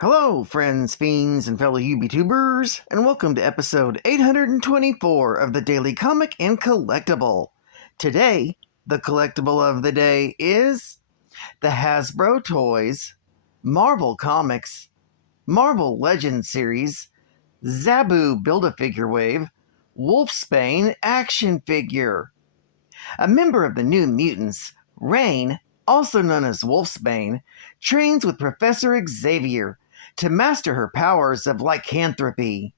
Hello, friends, fiends, and fellow UBTubers, and welcome to episode 824 of the Daily Comic and Collectible. Today, the collectible of the day is the Hasbro Toys, Marvel Comics, Marvel Legends series, ZABU Build-A-Figure Wave, Wolfsbane action figure. A member of the New Mutants, RAHNE, also known as Wolfsbane, trains with Professor XAVIER to master her powers of lycanthropy.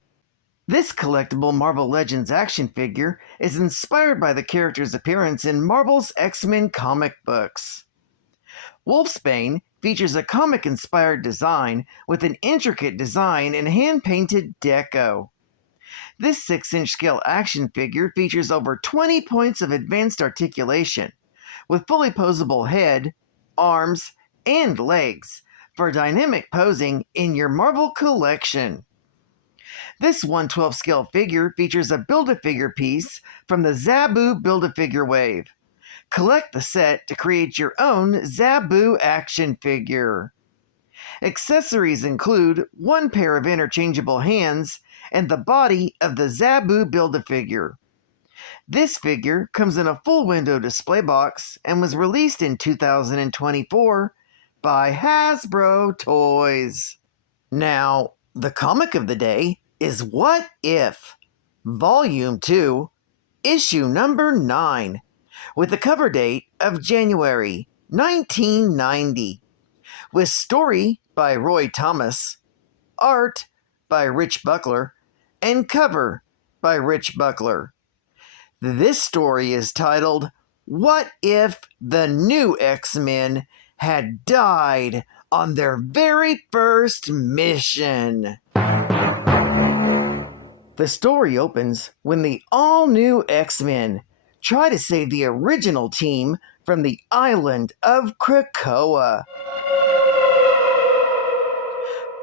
This collectible Marvel Legends action figure is inspired by the character's appearance in Marvel's X-Men comic books. Wolfsbane features a comic-inspired design with an intricate design and hand-painted deco. This 6-inch scale action figure features over 20 points of advanced articulation, with fully posable head, arms, and legs for dynamic posing in your Marvel collection. This 1/12 scale figure features a Build-A-Figure piece from the ZABU Build-A-Figure Wave. Collect the set to create your own ZABU action figure. Accessories include one pair of interchangeable hands and the body of the ZABU Build-A-Figure. This figure comes in a full window display box and was released in 2024 by Hasbro Toys. Now, the comic of the day is What If? Volume 2, Issue number 9, with a cover date of January 1990, with story by Roy Thomas, art by Rich Buckler, and cover by Rich Buckler. This story is titled, What If the New X-Men Had Died on Their Very First Mission? The story opens when the all-new X-Men try to save the original team from the island of Krakoa.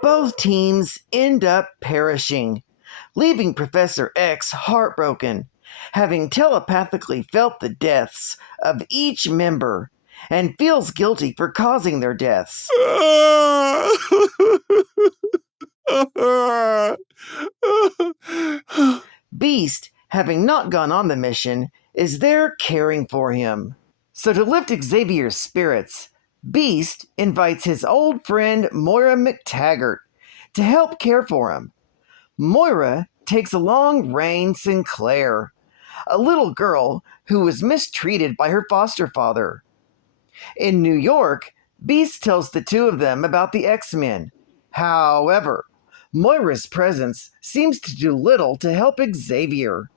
Both teams end up perishing, leaving Professor X heartbroken, having telepathically felt the deaths of each member, and feels guilty for causing their deaths. Beast, having not gone on the mission, is there caring for him. So to lift Xavier's spirits, Beast invites his old friend Moira McTaggert to help care for him. Moira takes along Rain Sinclair, a little girl who was mistreated by her foster father. In New York, Beast tells the two of them about the X-Men. However, Moira's presence seems to do little to help Xavier.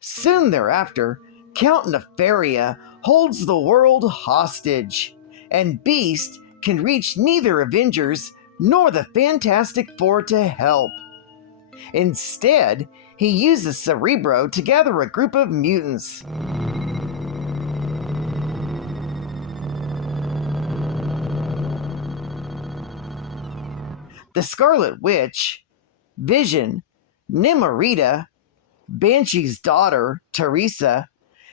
Soon thereafter, Count NEFARIA holds the world hostage, and Beast can reach neither Avengers nor the Fantastic Four to help. Instead, he uses Cerebro to gather a group of mutants. The Scarlet Witch, Vision, Nimorita, Banshee's daughter, Teresa,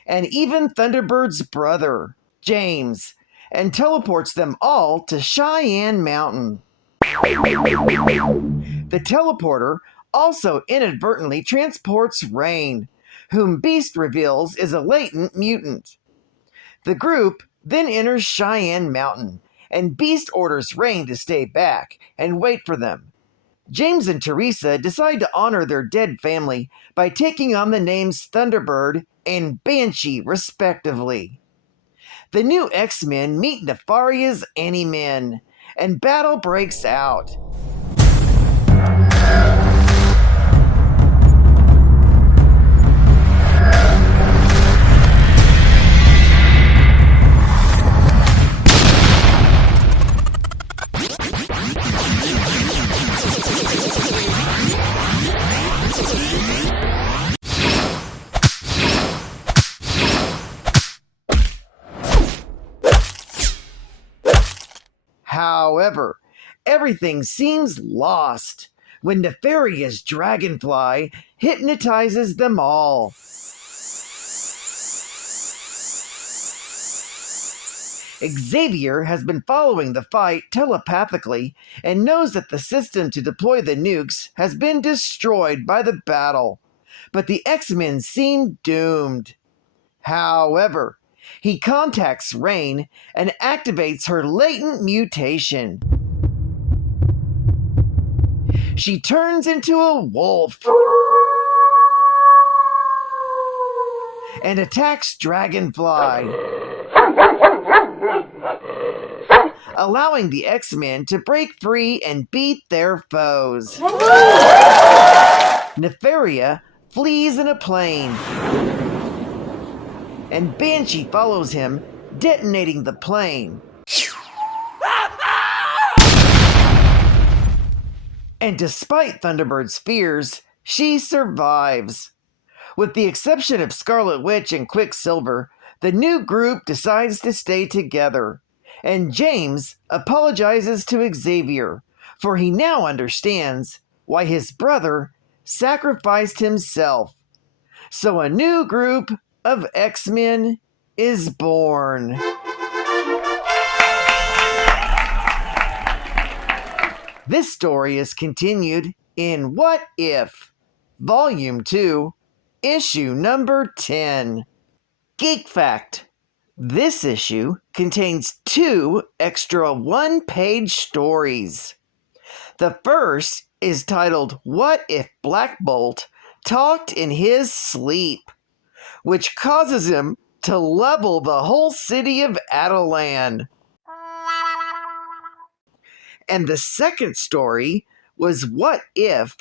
and even Thunderbird's brother, James, and teleports them all to Cheyenne Mountain. The teleporter also inadvertently transports Rain, whom Beast reveals is a latent mutant. The group then enters Cheyenne Mountain, and Beast orders Rain to stay back and wait for them. James and Teresa decide to honor their dead family by taking on the names Thunderbird and Banshee, respectively. The new X-Men meet Nefaria's Any-Men, and battle breaks out. However, everything seems lost when Nefaria's Dragonfly hypnotizes them all. Xavier has been following the fight telepathically and knows that the system to deploy the nukes has been destroyed by the battle, but the X-Men seem doomed. However, he contacts RAHNE and activates her latent mutation. She turns into a wolf and attacks Dragonfly, allowing the X-Men to break free and beat their foes. NEFARIA flees in a plane, and BANSHEE follows him, detonating the plane. And despite Thunderbird's fears, she survives. With the exception of Scarlet Witch and Quicksilver, the new group decides to stay together, and James apologizes to Xavier, for he now understands why his brother sacrificed himself. So a new group of X-Men is born. This story is continued in What If? Volume 2, Issue number 10. Geek Fact. This issue contains 2 extra one-page stories. The first is titled What If Black Bolt Talked in His Sleep, which causes him to level the whole city of Adelan. And the second story was What If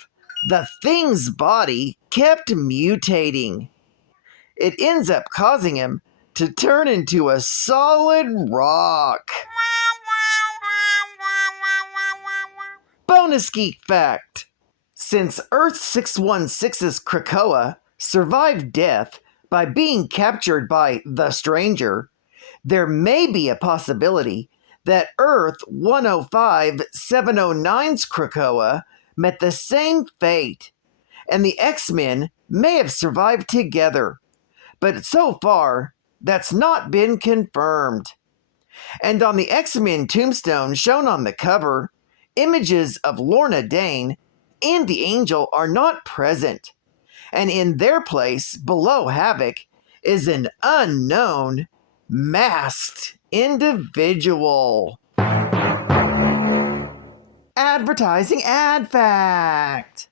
the Thing's body kept mutating. It ends up causing him to turn into a solid rock. Bonus Geek Fact. Since Earth 616's Krakoa survived death by being captured by the Stranger, there may be a possibility that Earth 105-709's Krakoa met the same fate, and the X-Men may have survived together. But so far, that's not been confirmed. And on the X-Men tombstone shown on the cover, images of Lorna Dane and the Angel are not present. And in their place, below Havoc, is an unknown, masked individual. Advertising ad fact.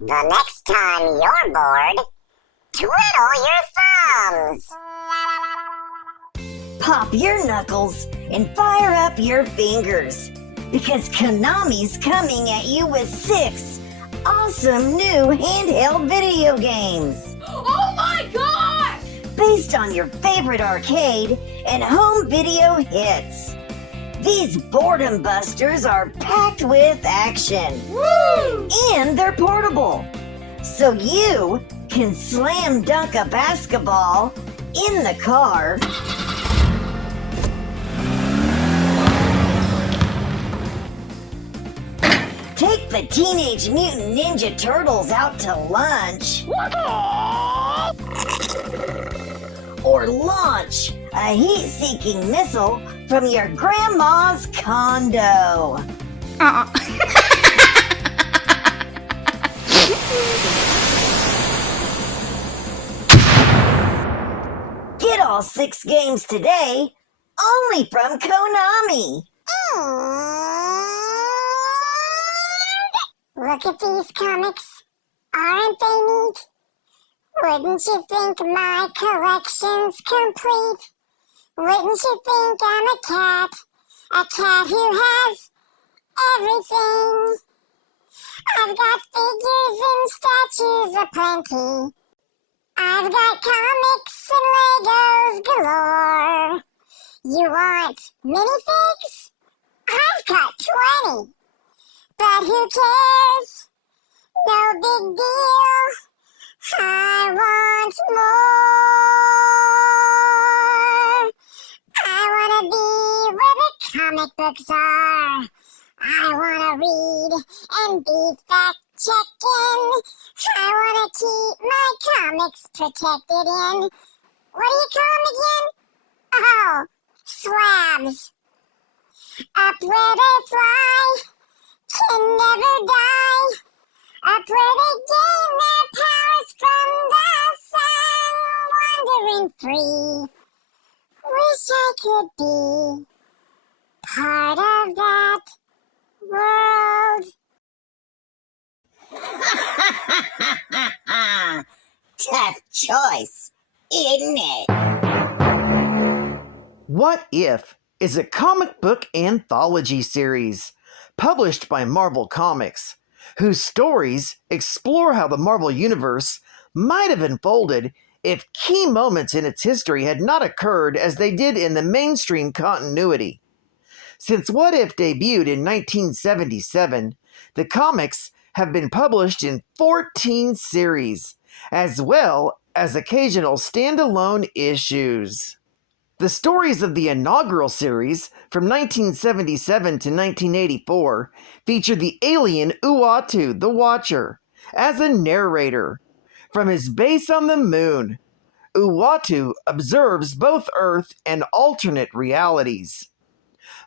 The next time you're bored, twiddle your thumbs. Pop your knuckles and fire up your fingers, because Konami's coming at you with 6 awesome new handheld video games. Oh my god! Based on your favorite arcade and home video hits. These boredom busters are packed with action. Woo! And they're portable, so you can slam dunk a basketball in the car, take the Teenage Mutant Ninja Turtles out to lunch, or launch a heat-seeking missile from your grandma's condo. Get all 6 games today, only from Konami. Look at these comics. Aren't they neat? Wouldn't you think my collection's complete? Wouldn't you think I'm a cat who has everything? I've got figures and statues aplenty. I've got comics and Legos galore. You want minifigs? I've got 20. But who cares? No big deal. I want more. I want to be where the comic books are. I want to read and be fact-checking. I want to keep my comics protected in, what do you call them again? Oh, slabs. Up where they fly, can never die. Up where they gain their powers from the sun, wandering free. Wish I could be part of that world. Tough choice, isn't it? What If is a comic book anthology series published by Marvel Comics, whose stories explore how the Marvel Universe might have unfolded if key moments in its history had not occurred as they did in the mainstream continuity. Since What If debuted in 1977, the comics have been published in 14 series, as well as occasional standalone issues. The stories of the inaugural series from 1977 to 1984 feature the alien Uatu the Watcher as a narrator. From his base on the moon, Uatu observes both Earth and alternate realities.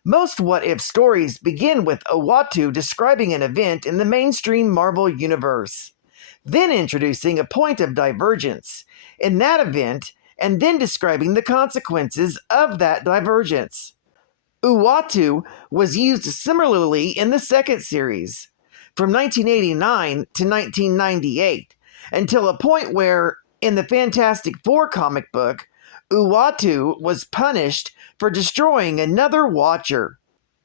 Most What If stories begin with Uatu describing an event in the mainstream Marvel Universe, then introducing a point of divergence in that event and then describing the consequences of that divergence. Uatu was used similarly in the second series, from 1989 to 1998, until a point where, in the Fantastic Four comic book, Uatu was punished for destroying another Watcher.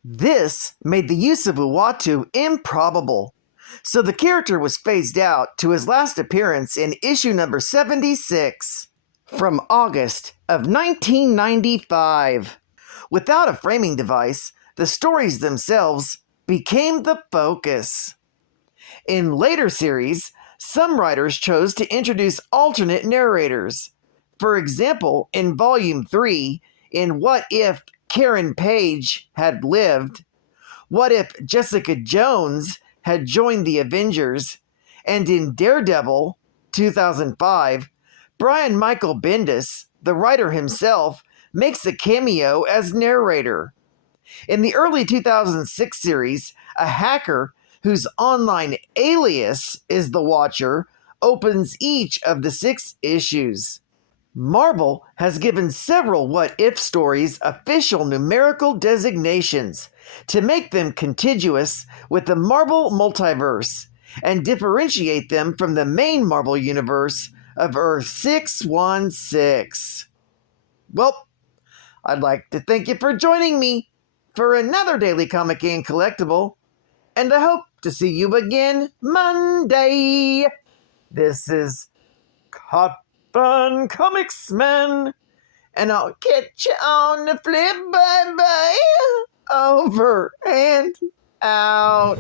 This made the use of Uatu improbable, so the character was phased out to his last appearance in issue number 76 from August of 1995. Without a framing device, the stories themselves became the focus. In later series, some writers chose to introduce alternate narrators. For example, in Volume 3, in What If Karen Page had lived, What If Jessica Jones had joined the Avengers, and in Daredevil 2005, Brian Michael Bendis, the writer himself, makes a cameo as narrator. In the early 2006 series, a hacker whose online alias is the Watcher opens each of the 6 issues. Marvel has given several What If stories official numerical designations to make them contiguous with the Marvel multiverse and differentiate them from the main Marvel universe of Earth 616. Well, I'd like to thank you for joining me for another Daily Comic and Collectible, and I hope to see you again Monday. This is Fun Comics Man, and I'll catch you on the flip. Bye-bye. Over and out.